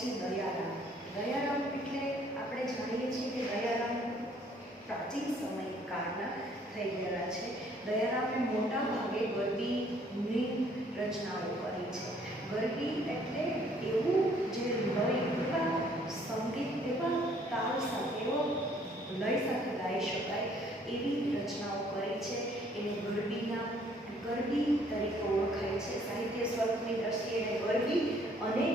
છે દયારામ. દયારામ એટલે આપણે જાણીએ છીએ કે દયારામ પ્રાચીન સમયકાળના થઈ ગયેલા છે. દયારામે મોટા ભાગે ગરબીની રચનાઓ કરી છે. ગરબી એટલે એવું જે લય, એવા સંગીત, એવા તાલ સાથે, એવો લય સાથે ગાઈ શકાય એવી રચનાઓ કરી છે. એને ગરબી તરીકે ઓળખાય છે. સાહિત્ય સ્વરૂપની દ્રષ્ટિએ એને ગરબી અને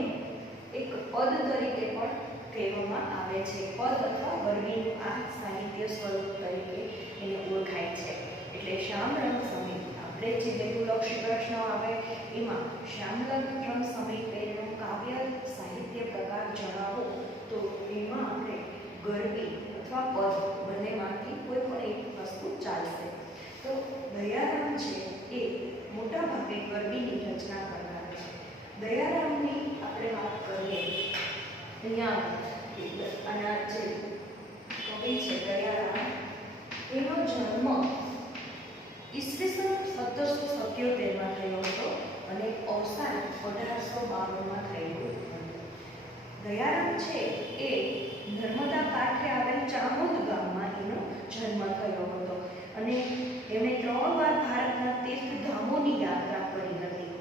એક પદ તરીકે પણ કહેવામાં આવે છે. પદ અથવા ગરબીનું આ સાહિત્ય સ્વરૂપ તરીકે એને ઓળખાય છે. એટલે શ્યામરંગ સમિતિ, આપણે જે હેતુલક્ષી પ્રશ્નો આવે એમાં શ્યામરંગ સમિતિનું કાવ્ય સાહિત્ય પ્રકાર જણાવો તો એમાં આપણે ગરબી અથવા પદ બંનેમાંથી કોઈ પણ એક વસ્તુ ચાલશે. તો દયારામ છે એ મોટા ભાગે ગરબીની રચના કરનાર છે. દયારામની આપણે વાત કરીએ, અહીંયા આના જે કવિ છે દયારામ, એનો જન્મ ઈસવીસન 1777માં થયો હતો અને અવસાન 1852માં થયું હતું. દયારામ છે એ નર્મદા કાંઠે આવેલ ચામોદ ગામમાં એનો જન્મ થયો હતો અને એમણે 3 વાર ભારતના તીર્થધામોની યાત્રા કરી હતી.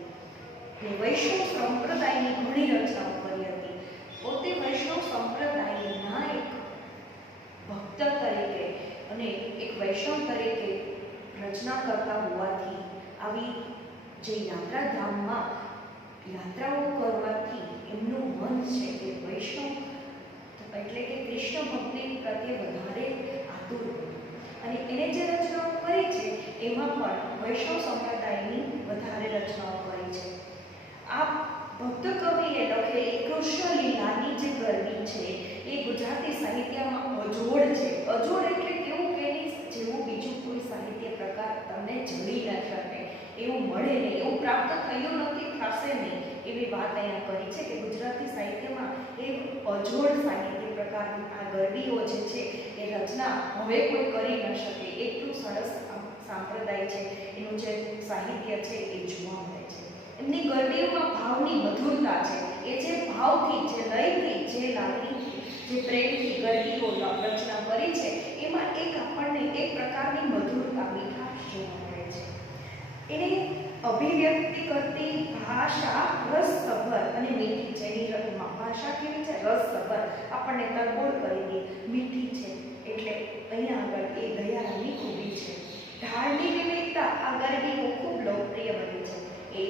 વૈષ્ણવ સંપ્રદાયની ઘણી રચનાઓ કરી હતી. પોતે વૈષ્ણવ સંપ્રદાયના એક ભક્ત તરીકે અને એક વૈષ્ણવ તરીકે રચના કરતા હોવાથી આવી જે યાત્રાધામમાં યાત્રાઓ કરવાથી એમનું મન છે એ વૈષ્ણવ એટલે કે કૃષ્ણ ભક્તિ પ્રત્યે વધારે આતુર અને એને જે રચનાઓ કરી છે એમાં પણ વૈષ્ણવ સંપ્રદાયની વધારે રચનાઓ કરી છે. આ ભક્ત કવિએ લખેલી કૃષ્ણ લીલાની જે ગરબી છે એ ગુજરાતી સાહિત્યમાં અજોડ છે. અજોડ એટલે કેવું કે જેવું બીજું કોઈ સાહિત્ય પ્રકાર તમને જડી ન શકે, એવું મળે નહીં, એવું પ્રાપ્ત થયું નથી, થશે નહીં, એવી વાત અહીંયા કરી છે કે ગુજરાતી સાહિત્યમાં એ અજોડ સાહિત્ય પ્રકારની આ ગરબીઓ જે છે એ રચના હવે કોઈ કરી ન શકે. એટલું સરસ સંપ્રદાય છે, એનું જે સાહિત્ય છે એ જોવા મળે છે. એમની ગરબીઓમાં ભાવની મધુરતા છે. એ જે ભાવથી, જે લયથી, જે લાગણીથી, જે પ્રેમથી ગરબીઓ રચના કરી છે એમાં એક આપણને એક પ્રકારની મધુરતા, મીઠાશ જોવા મળે છે. એને અભિવ્યક્તિ કરતી ભાષા રસસભર અને મીઠી છે. એની ભાષા કેવી છે? રસસભર, આપણને તરબોળ કરી દે, મીઠી છે. એટલે અહીંયા આગળ એ દયારામની ખૂબી છે. ઢાળની વિવિધતા આ ગરબીઓ ખૂબ લોકપ્રિય બની છે. એ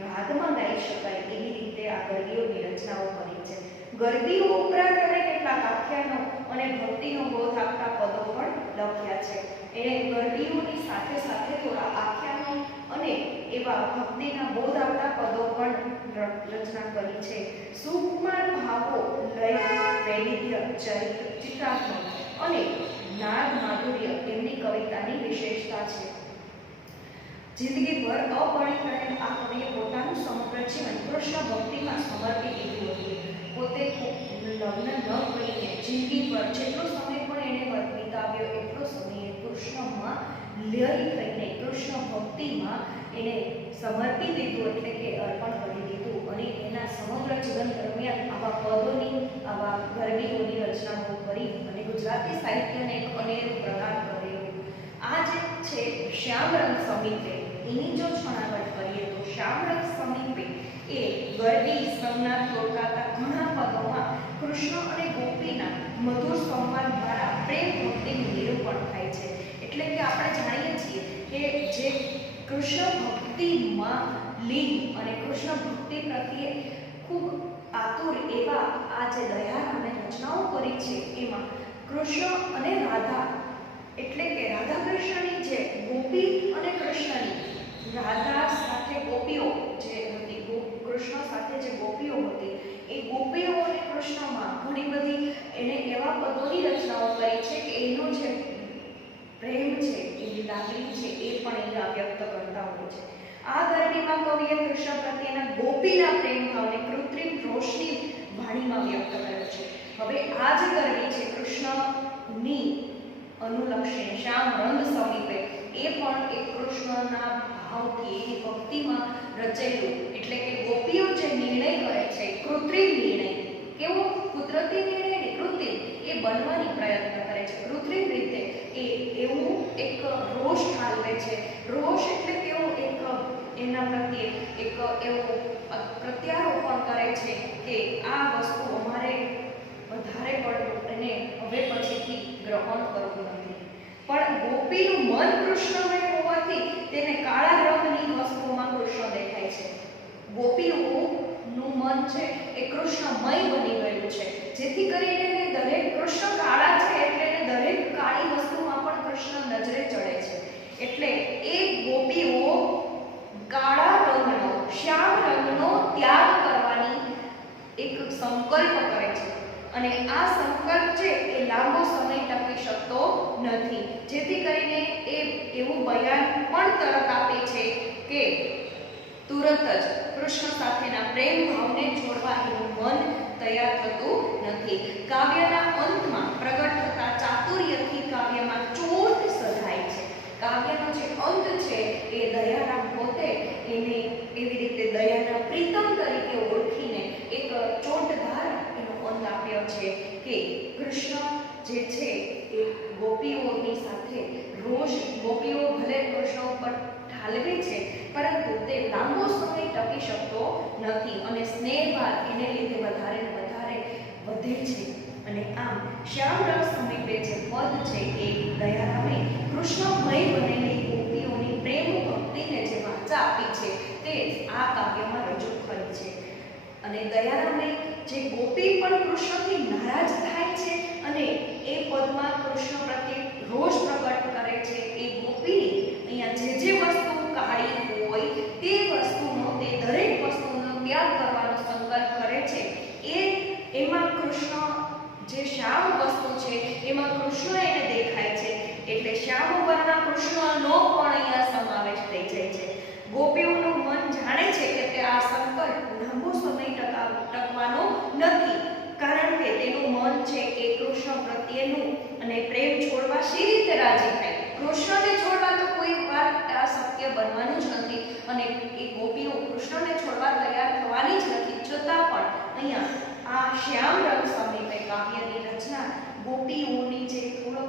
રાગમાં ગાઈ શકાય એવી રીતે આ ગરબીઓની રચનાઓ કરી છે. ગરબીઓ ઉપરાંત એમણે કેટલાક આખ્યાનો અને ભક્તિનો બોધ આપતા પદો પણ લખ્યા છે. એને ગરબીઓની સાથે સાથે થોડા આખ્યાનો અને એવા ભક્તિના બોધ આપતા પદો પણ રચના કરી છે. સુકુમાર ભાવો, લય, વૈવિધ્ય, ચરિત્ર, ચિત્રાત્મક અને નાદ માધુર્ય એમની કવિતાની વિશેષતા છે. જિંદગીભર અપરિણિત રહેલ આ કવિએ પોતાનું સમગ્ર જીવન કૃષ્ણ ભક્તિમાં સમર્પી દીધું હતું. પોતે લગ્ન ન કરીને જિંદગીભર જેટલો સમય પણ એણે વિતાવ્યો એટલો સમય કૃષ્ણમાં લય થઈને કૃષ્ણ ભક્તિમાં એને સમર્પી દીધું, એટલે કે અર્પણ કરી દીધું. અને એના સમગ્ર જીવન દરમિયાન આવા પદોની, આવા ગરબીઓની રચનાઓ કરી અને ગુજરાતી સાહિત્યને એક અનેરું પ્રદાન કર્યું. આ જે છે શ્યામરંગ સમિતિ, એની જો છણાવટ કરીએ તો શ્યામરંગ સમિતિ એ ગરબી સંજ્ઞાથી ઓળખાતા ઘણા પદોમાં કૃષ્ણ અને ગોપીના મધુર સંવાદ દ્વારા પ્રેમ ભક્તિનું નિરૂપણ થાય છે. એટલે કે આપણે જાણીએ છીએ કે જે કૃષ્ણ ભક્તિમાં લીન અને કૃષ્ણ ભક્તિ પ્રત્યે ખૂબ આતુર એવા આ જે દયારામે રચનાઓ કરી છે એમાં કૃષ્ણ અને રાધા એટલે કે રાધા કૃષ્ણની જે ગોપી અને કૃષ્ણની, રાધા સાથે ગોપીઓ જે હતી, કૃષ્ણ સાથે જે ગોપીઓ હતી, એ ગોપીઓ અને કૃષ્ણમાં ઘણી બધી એને એવા પદોની રચનાઓ કરી છે કે એનો જે પ્રેમ છે, એની લાગણી છે એ પણ અહીંયા વ્યક્ત કરતા હોય છે. આ ગરબીમાં કવિએ કૃષ્ણ પ્રત્યેના ગોપીના પ્રેમ ભાવને કૃત્રિમ રોશની વાણીમાં વ્યક્ત કર્યો છે. હવે આ જે ગરબી છે કૃષ્ણની અનુલક્ષીને શ્યામરંગ સમિતિ એ પણ એક કૃષ્ણના ભાવથી, એની ભક્તિમાં રચેલું, એટલે કે ગોપીઓ જે નિર્ણય કરે છે, કૃત્રિમ નિર્ણય, થાય છે. રોષ એટલે કેવું એક એના પ્રત્યે એક એવો પ્રત્યારોપણ કરે છે કે આ વસ્તુ અમારે વધારે પડતું અને હવે પછીથી ગ્રહણ કરવું નથી. પણ ગોપીનું મન કૃષ્ણમય હોવાથી તેને કાળા રંગની વસ્તુમાં કૃષ્ણ દેખાય છે. ગોપીઓનું મન છે એ કૃષ્ણમય બની ગયું છે, જેથી કરીને દરેક કૃષ્ણ કાળા છે એટલે એને દરેક કાળી વસ્તુમાં પણ કૃષ્ણ નજરે ચડે છે. એટલે એ ગોપીઓ કાળા રંગનો, શ્યામ રંગનો ત્યાગ કરવાની એક સંકલ્પ કરે છે અને આ સંકલ્પ છે એ લાંબો સમય ટકી શકતો નથી, જેથી કરીને એ એવું બયાન પણ તરત આપે છે કે તુરંત જ કૃષ્ણ સાથેના પ્રેમ ભાવને છોડવા એનું મન તૈયાર થતું નથી. કાવ્યના અંતમાં પ્રગટ થતા ચાતુર્યથી કાવ્યમાં ચોટ સધાય છે. કાવ્યનો જે અંત છે એ દયારામ પોતે એને એવી રીતે દયાના પ્રીતમ તરીકે ઓળખીને એક ચોટધાર એનો અંત આપ્યો છે કે કૃષ્ણ જે છે એ ગોપીઓની સાથે રોષ, ગોપીઓ ભલે કૃષ્ણ ઉપર ઠાલવે છે પરંતુ તે લાંબો સમય ટકી શકતો નથી અને સ્નેહભાર એને લીધે વધારે ને વધારે વધે છે. અને આમ શ્યામ રસ સમીપે જે પદ છે એ દયારામે કૃષ્ણમય બનેલી ગોપીઓની પ્રેમ ભક્તિને જે વાચા આપી છે તે આ કાવ્યમાં રજૂ કરી છે. અને દયારામે જે ગોપી પણ કૃષ્ણથી નારાજ થાય છે અને એ પદમાં કૃષ્ણ પ્રત્યે રોષ પ્રગટ કરે છે, એ ગોપીની અહીંયા જે વસ્તુ કાળી હોય તે વસ્તુનો, તે દરેક વસ્તુનો ત્યાગ કરવાનો સંકલ્પ કરે છે. એમાં કૃષ્ણ જે શ્યામ વસ્તુ છે એમાં કૃષ્ણ એને દેખાય છે એટલે શ્યામ વર્ણના કૃષ્ણનો પણ અહીંયા સમાવેશ થઈ જાય છે. ગોપીઓનું મન જાણે છે કે તે આ સંકલ્પ લાંબો સમય ટકવાનો નથી, કારણ કે તેનું મન છે એ કૃષ્ણ પ્રત્યેનું અને પ્રેમ છોડવા શી રીતે રાજી થાય. કૃષ્ણને છોડવા તો કોઈ વાર આ શક્ય બનવાનું જ નથી અને એ ગોપીઓ કૃષ્ણને છોડવા તૈયાર થવાની જ નથી. છતાં પણ અહીંયા આ શ્યામ રંગ સમીપે કાવ્યની રચના ગોપીઓની જે થોડો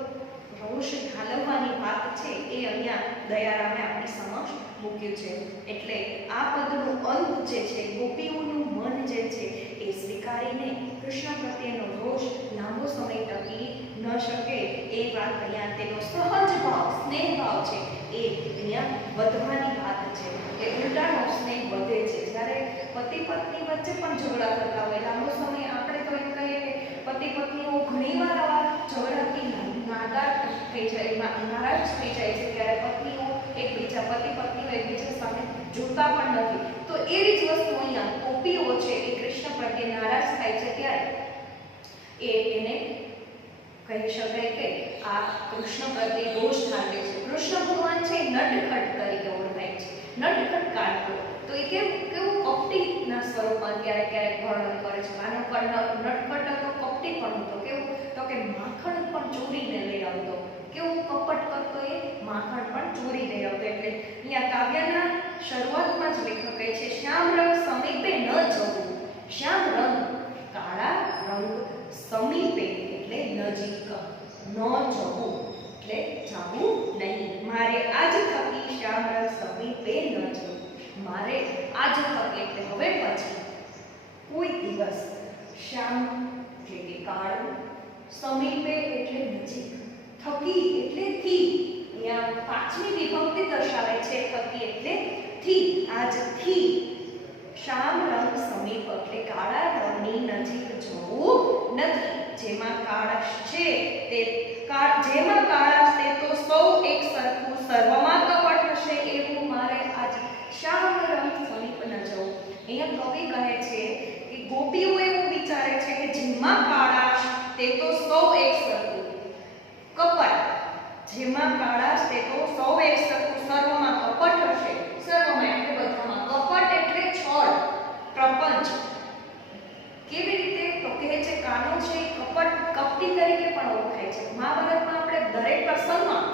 રોષ ઠાલવવાની વાત છે એ અહીંયા દયારામે આપણી સમક્ષ મૂક્યું છે. એટલે આ પદનું અંત જે છે, ગોપીઓનું મન જે છે એ સ્વીકારીને કૃષ્ણ પ્રત્યેનો રોષ લાંબો સમય ટકી ન શકે એ વાત અહીંયા તેનો સહજ ભાવ, સ્નેહ ભાવ છે એ અહીંયા વધવાની વાત છે કે ઉલટાનો સ્નેહ વધે છે. જ્યારે પતિ પત્ની વચ્ચે પણ ઝઘડા થતા હોય લાંબો સમય, આપણે તો એમ કહીએ કે પતિ પત્નીઓ ઘણીવાર આવા ઝઘડાથી નારાજ થઈ જાય છે, ત્યારે પત્નીઓ એકબીજા, પતિ પત્નીઓ એકબીજા સામે જોતા પણ નથી. તો એવી જ વસ્તુ અહીંયા ગોપીઓ છે એ કૃષ્ણ પ્રત્યે નારાજ થાય છે ત્યારે એને કહી શકાય કે આ કૃષ્ણ પ્રત્યે રોષ ઠાલવે છે. કૃષ્ણ ભગવાન છે નટખટ તરીકે ઓળખાય છે, નટખટ કાઢતો. તો એ કેવું કપટીના સ્વરૂપમાં ક્યારેક ક્યારેક વર્ણન કરે છે. આનો નટખટ હતો, કપટી પણ હતો. કેવું તો કે માખણ પણ ચોરીને લઈ આવતો. કેવું કપટ કરતો, એ માખણ પણ ચોરી લઈ આવતો. એટલે અહીંયા કાવ્યના શરૂઆતમાં જ લેખક કહે છે શ્યામ રંગ સમીપે ન જવું. શ્યામ રંગ, કાળા રંગ, સમીપે એટલે નજીક, ન જવું એટલે જવું નહીં. મારે આજ થકી શ્યામ રંગ સમીપે ન જવું. મારે આજ થકી એટલે હવે પછી કોઈ દિવસ શ્યામ એટલે કે કાળું, સમીપે એટલે નજીક, થકી એટલે થી. અહીંયા પાંચમી વિભક્તિ દર્શાવે છે થકી એટલે થી. આજથી શ્યામ રંગ સમીપ એટલે કાળા રંગની નજીક જવું નથી. જેમાં કાળાશ છે તે જેમાં કાળાશ તે તો સૌ એક સરખું, સર્વમાં કપટ હશે એવું મારે આજ શ્યામ રંગ સમીપ ન જવું. અહીંયા કવિ કહે છે કે ગોપીઓ એવું વિચારે છે કે જેમાં કાળાશ તે તો સૌ એક સરખું, કપટ જેમાં કાળાશ તે તો સૌ એક સરખું, સર્વમાં કપટ હશે. સર્વમાં એટલે બધામાં, કપટ એટલે છળ, પ્રપંચ. કેવી રીતે તો કહે છે કાનો છે કપટ, કપટી તરીકે પણ ઓળખાય છે. મહાભારતમાં આપણે દરેક પ્રસંગમાં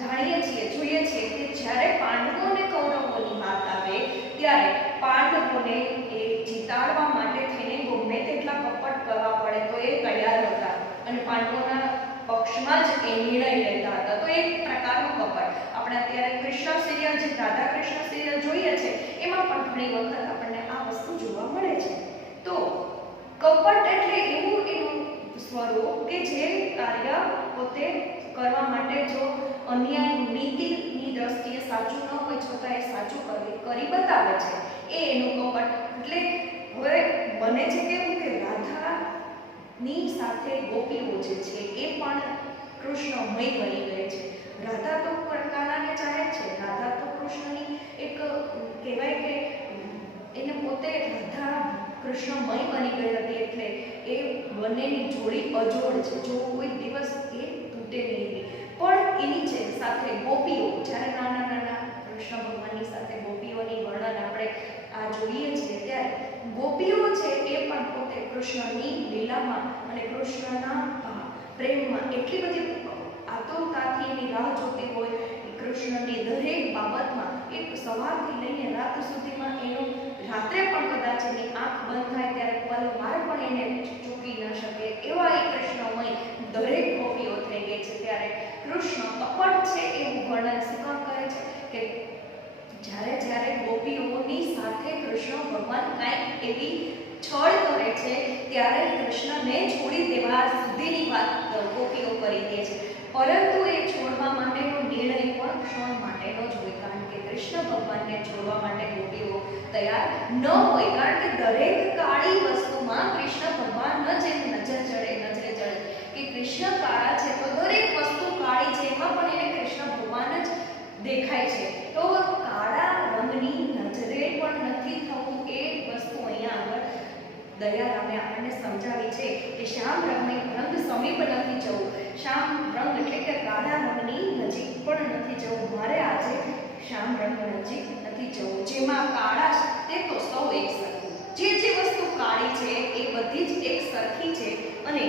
જાણીએ છીએ, જોઈએ છીએ કે જ્યારે પાંડવો અને કૌરવોની વાત આવે ત્યારે પાંડવોને એ જીતાડવા માટે થઈને ગમે તેટલા કપટ કરવા પડે તો એ તૈયાર હતા અને પાંડવોના પક્ષમાં જ એ નિર્ણય લેતા હતા. તો એક પ્રકારનું કપટ. આપણે અત્યારે કૃષ્ણ સિરિયલ, જે રાધા કૃષ્ણ સિરિયલ જોઈએ છે એમાં પણ ઘણી વખત આપણને આ વસ્તુ જોવા મળે છે. તો કપટ એટલે એવું સ્વરૂપ કે જે કાર્ય પોતે કરવા માટે જો અન્યાય નીતિની દ્રષ્ટિએ સાચું ન હોય છતાં એ સાચું કરી બતાવે છે, એ એનું કપટ. એટલે હવે બને છે કેવું કે રાધાની સાથે ગોપીઓ જે છે એ પણ કૃષ્ણમય બની ગઈ છે. રાધા તો કાનાને ચાહે છે, રાધા તો કૃષ્ણની એક કહેવાય કે એને પોતે રાધા કૃષ્ણમય બની ગઈ હતી, એટલે એ બંનેની જોડી અજોડ છે, જો કોઈ દિવસ એ તૂટે નહીં. પણ એની છે સાથે ગોપીઓ, જ્યારે નાના નાના કૃષ્ણ ભગવાનની સાથે ગોપીઓની વર્ણન આપણે આ જોઈએ છીએ, ત્યારે ગોપીઓ છે એ પણ પોતે કૃષ્ણની લીલામાં અને કૃષ્ણના પ્રેમમાં એટલી બધી આતુરતાથી એની રાહ જોતી હોય. કૃષ્ણની દરેક બાબતમાં એક સવારથી લઈને રાત સુધીમાં એનું રાત્રે પણ કદાચ એની આંખ બંધ થાય ત્યારે પલવાર પણ એને ચૂકી ન શકે એવા એ કૃષ્ણમય દરેક ગોપીઓ થઈ ગઈ છે. ત્યારે કૃષ્ણ કપટ છે એવું વર્ણન શું કરે છે કે જ્યારે જ્યારે ગોપીઓની સાથે કૃષ્ણ ભગવાન કાંઈક એવી છળ કરે છે ત્યારે કૃષ્ણને છોડી દેવા સુધીની વાત ગોપીઓ કરી દે છે. પરંતુ એ છોડવા માટેનો નિર્ણય પણ ક્ષણ માટેનો જ હોય, કારણ કે કૃષ્ણ ભગવાનને છોડવા માટે ગોપીઓ તૈયાર ન હોય, કારણ કે દરેક કાળી વસ્તુમાં કૃષ્ણ ભગવાન જેમ નજરે ચડે કે કૃષ્ણ કાળા છે તો દરેક વસ્તુ કાળી છે, એમાં પણ એને કૃષ્ણ ભગવાન જ દેખાય છે. તો કાળા રંગની નજરે પણ નથી થવું, એ વસ્તુ અહીંયા આગળ દયારામે આપણને સમજાવી છે કે શ્યામ રંગ સમીપ નથી જવું, શ્યામ રંગ એટલે કે કાળા રંગની નજીક પણ નથી જવું. મારે આજે શ્યામ રંગ નજીક નથી જવું, જેમાં કાળા તે તો સૌ એક સરખું, જે વસ્તુ કાળી છે એ બધી જ એક સરખી છે, અને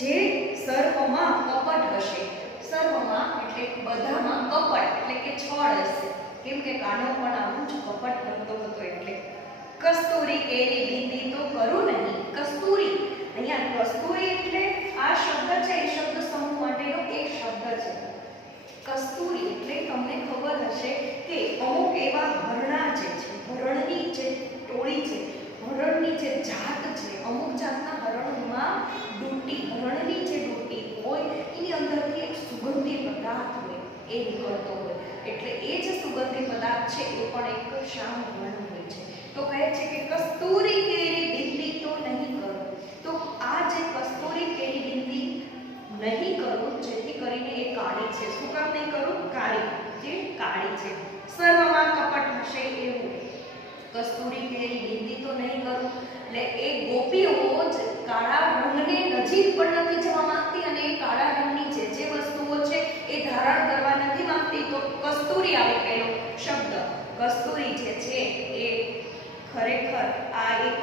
જે સર્વમાં કપટ હશે, સર્વમાં એટલે બધામાં કપટ એટલે કે છળ હશે, કેમ કે કાનો પણ આવું જ કપટ કરતો હતો. એટલે કસ્તુરી કેરી બિંદી તો કરું નહીં. કસ્તુરી, અહીંયા કસ્તુરી એટલે આ શબ્દ છે એ શબ્દ સમૂહ માટેનો એક શબ્દ છે. કસ્તુરી એટલે તમને ખબર હશે કે અમુક એવા હરણા જે છે, હરણની જે ટોળી છે, હરણની જે જાત છે, અમુક જાતના હરણમાં હરણની જે ડૂટી હોય એની અંદરથી એક સુગંધી પદાર્થ હોય એ નીકળતો હોય, એટલે એ જે સુગંધી પદાર્થ છે એ પણ એક શ્યામ વર્ણ હોય છે. તો કહે છે કે કસ્તુરી કેરી બિંદી તો નહીં કરું. તો આ જે કસ્તુરી કેરી બિંદી નહીં કરું, જેથી કરીને એ કાળી છે. શું કામ નહીં કરું? કાળી, જે કાળી છે, સર્વમાં કપટ હશે એવું. કસ્તુરી કેરી બિંદી તો નહીં કરું, એટલે એ ગોપીઓ જ કાળા રંગને નજીક પણ નથી જવા માંગતી, અને એ કાળા રંગની જે વસ્તુઓ છે એ ધારણ કરવા નથી માંગતી. તો કસ્તુરી આવે પહેલો શબ્દ. કસ્તુરી જે છે એ ખરેખર આ એક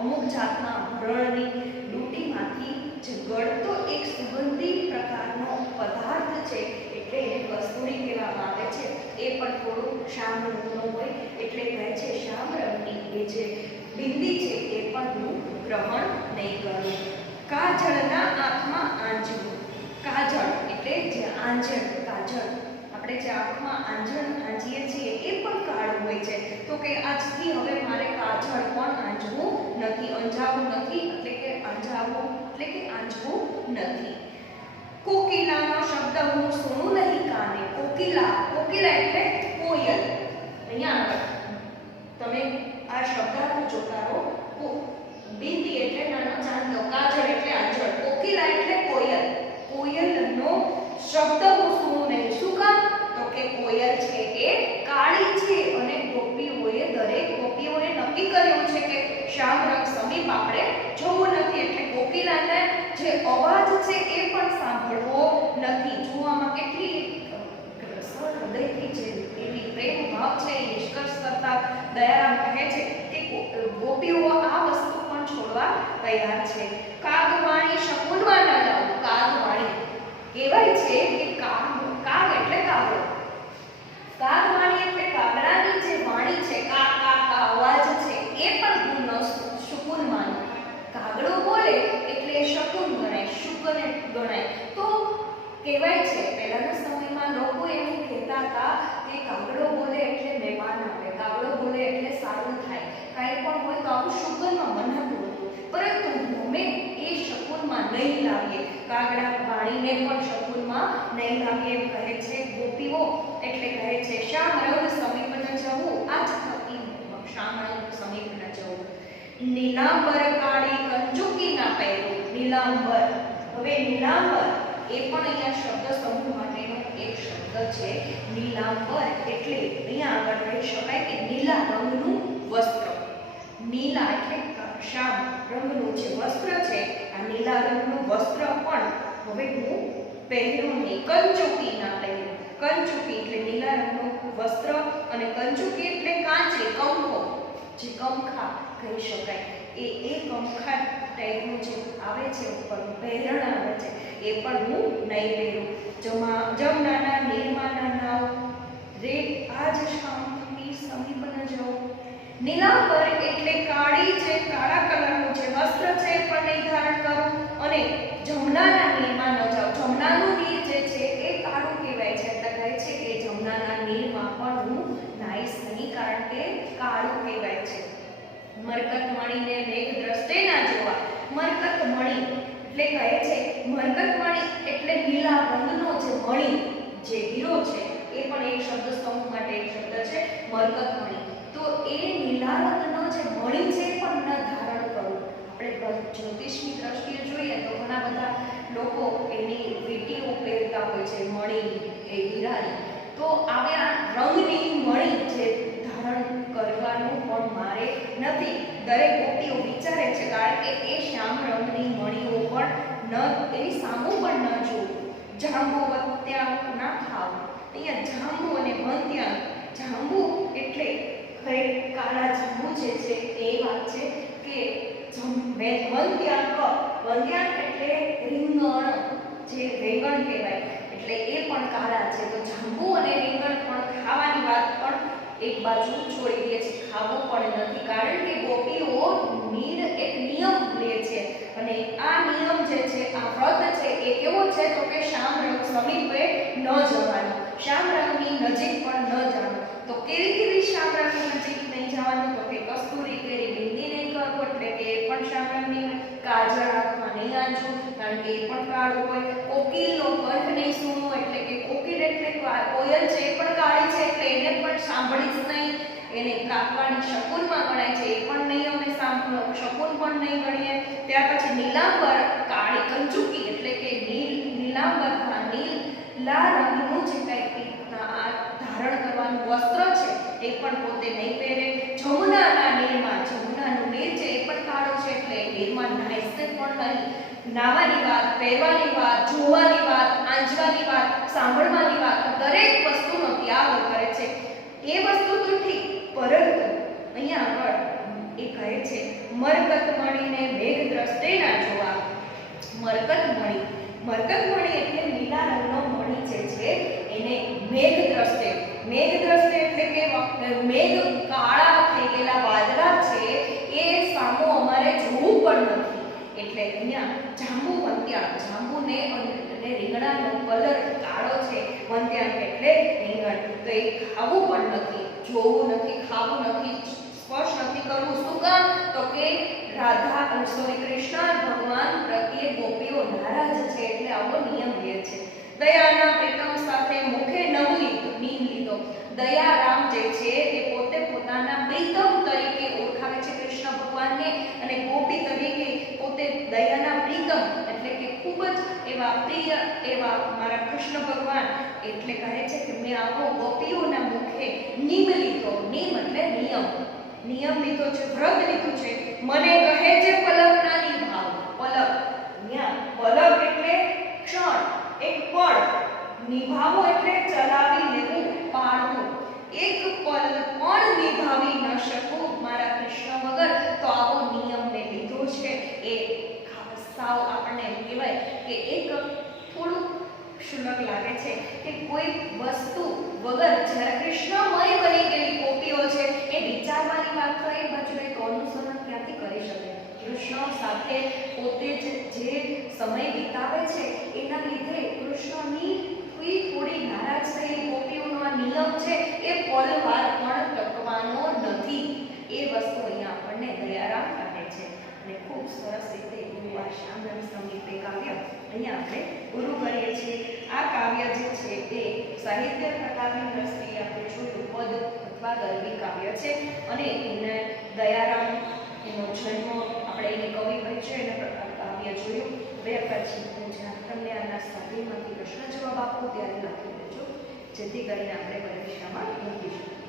અમુક જાતના હરણની ડૂટીમાંથી જે ગળતો એક સુગંધી પ્રકારનો પદાર્થ છે, એટલે એને કસ્તુરી કહેવામાં આવે છે. એ પણ થોડું શ્યામ રંગનો હોય, એટલે કહે છે શ્યામ રંગની એ જે બિંદી છે એ પણ હું ગ્રહણ નહીં કરું. કાજળના આંખમાં આંજવું. કાજળ એટલે જે આંજણ, કાજળ આપણે જે આંખમાં આંજણ આંજીએ છીએ એ પણ કાળું હોય છે. તો કે આજથી હવે મારે કાજળ પણ આંજવું નથી, અંજાવું નથી, એટલે કે આંજાવું એટલે કે આંજવું નથી. કોકિલાનો શબ્દ હું સુનું નહીં કાને. કોકિલા, કોકિલા એટલે કોયલ. અહીંયા આગળ તમે આ શબ્દ જોતા રહો. બિંદી એટલે નાનો ચાંદલો, કાજળ એટલે આંચળ, કોકિલા એટલે કોયલ. કોયલનો શબ્દ હું સુનું નહીં. શું કામ? તો કે કોયલ છે એ કાળી છે, અને ગોપીઓએ દરેક ગોપીઓએ નક્કી કર્યું છે કે શ્યામ રંગ સમીપ આપણે જવું નથી, એટલે કોકિલાને જે અવાજ છે એ પણ સાંભળવો નથી. જોવામાં કેટલી હૃદયથી જે એવી પ્રેમ ભાવ છે એ નિષ્કર્ષ કરતા દયારામ કહે છે કે ગોપીઓ આ વસ્તુ પણ છોડવા તૈયાર છે. કાગવાણી શકુનમાં ન લાવું. કાગવાણી કહેવાય છે કે કાગ એટલે કાગડો. કાગવાણી એટલે કાગડાની જે વાણી છે, કા કા કા અવાજ છે એ પણ હું ન શકુન માનું. કાગડો બોલે એટલે શકુન ગણાય, શુકન ગણાય. તો કહેવાય છે પહેલાના સમયમાં લોકો એવું કહેતા હતા કે કાગડો બોલે એટલે મહેમાન આવે, કાગડો બોલે એટલે સારું થાય, કાંઈ પણ હોય તો આવું શુકનમાં મનાતું હતું. પરંતુ અમે એ શકુનમાં નહીં લાવીએ, કાગડા વાણીને પણ શકુનમાં નહીં લાવીએ એમ કહે છે ગોપીઓ. એટલે કહે છે શ્યામ રંગ સમીપ ન જવું, આ જ થકી શ્યામ રંગ સમીપ ન જવું. નીલાંબર કાળી કંચુકી ના પહેરું, નીલાંબર. હવે નીલાંબર એ પણ અહીંયા શબ્દ સમૂહ માટેનો એક શબ્દ છે. નીલાંબર એટલે અહીંયા આગળ કહી શકાય કે નીલા રંગનું વસ્ત્ર. નીલા એટલે શ્યામ રંગનું જે વસ્ત્ર છે, આ નીલા રંગનું વસ્ત્ર પણ હવે હું પહેરું નહીં. કંચુકી ના પહેરું, કંચુકી એટલે નીલા રંગનું વસ્ત્ર અને કંચુકી એટલે કાંચી, કંખો, જે કંખા કહી શકાય. એ કંખા ટાઈપનું જે આવે છે ઉપર પહેરણ આવે છે એ પણ હું નહીં પહેરું. જમનાના નીરમાના નાવ રે આજ શામની સમીપ ન જાઓ. નીલાંબર એટલે કાળી જે કાળા કલરનું જે વસ્ત્ર છે એ પણ નહીં ધારણ કરું અને જમનાના નીરમાં ન જાઉં. જમનાનું નીર જે છે એ કાળું કહેવાય છે, એટલે કહે છે કે જમનાના નીરમાં પણ હું નાઈશ નહીં, કારણ કે કાળું કહેવાય છે. મરકત મણીને મેઘ દ્રષ્ટે ના જોવા. મરકત મણી એટલે કહે છે, મરકત મણી એટલે નીલા રંગનો જે મણી, જે હીરો છે એ પણ એક શબ્દ સમૂહ માટે એક શબ્દ છે મરકત મણી. તો એ નીલા રંગનો જે મણી છે પણ ન ધારણ કરું. આપણે જ્યોતિષની દ્રષ્ટિએ જોઈએ તો ઘણા બધા લોકો એની વીંટીઓ પહેરતા હોય છે, મણી એ હીરાની. તો આવ્યા રંગની મણી જે ધારણ કરવાનું પણ મારે નથી. દરેક ગોપીઓ વિચારે છે, કારણ કે એ શ્યામ રંગની મણીઓ પણ એની સામું પણ ન જોવું. જાંબુ વત્યા ના ખાવ. અહીંયા જાંબુ અને વંત્યા, જાંબુ એટલે કાળા જાંબુ જે છે એ વાત છે કે વંત્યાંક એટલે રીંગણ, જે રેંગણ કહેવાય, એટલે એ પણ કાળા છે. તો જાંબુ અને રીંગણ પણ ખાવાની વાત પણ એક બાજુ છોડી દે છે, ખાવું પણ નથી, કારણ કે ગોપીઓ એક નિયમ લે છે અને આ નિયમ જે છે, આ વ્રત છે એ કેવો છે તો કે શ્યામ રંગ સમીપે ન જવાનું, શ્યામ રંગની નજીક પણ ન જવાનું. તો કેવી શ્યામ રંગની નજીક નહીં જવાનું તો કે કસ્તુરી કેરી બિંદી નહીં કરવું, એટલે કે એ પણ શ્યામ રંગની, કાજળ આંખમાં નહીં આંચવું કારણ કે એ પણ કાળું હોય. કોકિલનો કંઠ નહીં સૂણવું, એટલે કે કોકિલ એટલે કોયલ છે એ પણ કાળી છે, એટલે એને પણ સાંભળી જ નહીં. એને કાકવાની શકુનમાં ગણાય છે, એ પણ નહીં અમે શકુન પણ નહીં ગણીએ. ત્યાર પછી નીલાંબર કાળી કંચુકી એટલે કે નીલાંબરમાં નીલા રંગનું જે કંઈ ધારણ કરવાનું વસ્ત્ર છે એ પણ પોતે નહીં પહેરે. જમુનાના નીરમાં, જમુનાનું નીર છે એ પણ કાળું છે, એટલે નીરમાં નાઈશે પણ નહીં. નાવાની વાત, પહેરવાની વાત, જોવાની વાત, આંજવાની વાત, સાંભળવાની વાત, દરેક વસ્તુનો ત્યાગ કરે છે. એ વસ્તુ તો ઠીક, પરંતુ અહીંયા આગળ એ કહે છે મરકત મણીને મેઘ દ્રષ્ટે ના જોવા. મરકત મણી એટલે લીલા રંગનો મણી જે છે એને મેઘ દ્રષ્ટે એટલે કે મેઘ કાળા થઈ ગયેલા વાદળા છે એ સામો અમારે જોવું પણ નથી. એટલે અહીંયા જાંબુ વંત્યાંક, જાંબુને અને રીંગણાનો કલર કાળો છે, વંત્યાંક એટલે રીંગણ, તો એ ખાવું પણ નથી, જોવું નથી, ખાવું નથી, સ્પર્શ નથી કરવું. શું કામ તો કે કૃષ્ણ ભગવાન પ્રત્યે ગોપીઓ નારાજ છે, એટલે આવો નિયમ લે છે. દયાના પ્રીતમ સાથે મુખે નીમ લીધો. દયારામ જે છે એ પોતે પોતાના પ્રીતમ તરીકે ઓળખાવે છે કૃષ્ણ ભગવાનને, અને ગોપી તરીકે પોતે દયાના પ્રીતમ એટલે કે ખૂબ જ એવા પ્રિય એવા મારા કૃષ્ણ ભગવાન, એટલે કહે છે કે મેં આવો ગોપીઓના મુખે નીમ લીધો. નીમ એટલે નિયમ લીધો છે, વ્રત લીધું છે. મને કહે છે પલક ના નિભાવ. પલક એટલે ક્ષણ, એક પળ, નિભાવો એટલે ચલાવી લેવું, પાડવું. એક પલ પણ નિભાવી ન શકું મારા કૃષ્ણ વગર, તો આવો નિયમ મેં લીધો છે. એ સાવ આપણને એમ કહેવાય કે એક થોડું ક્ષુલક લાગે છે કે કોઈ વસ્તુ વગર જ્યારે કૃષ્ણમય બની ગયેલી ગોપીઓ છે એ વિચારવાની વાત તો એક બાજુ એક અનુસરણ ક્યાંથી કરી શકે. કૃષ્ણ સાથે પોતે જે સમય વિતાવે છે એના લીધે કૃષ્ણની એ થોડી નારાજ થયેલી ગોપીઓનો આ નિયમ છે એ પલવાર પણ ટકવાનો નથી. એ વસ્તુ અહીંયા આપણને દયારામ કહે છે અને ખૂબ સરસ રીતે એવું આ શ્યામરસ સંગીત એ કાવ્ય અહીંયા આપણે પૂરું કરીએ છીએ. આ કાવ્ય જે છે તે સાહિત્ય પ્રકારની દ્રષ્ટિએ આપણે જોયું પદ અથવા ગરબી કાવ્ય છે અને એને દયારામ એનો જન્મ આપણે એને કવિ પરિચય એના પ્રકાર કાવ્ય જોયું. હવે પછી તમને આના સ્વાધ્યાયમાંથી પ્રશ્ન જવાબ આપો ત્યારે લખી દેજો જેથી કરીને આપણે પરીક્ષામાં મૂકીશું.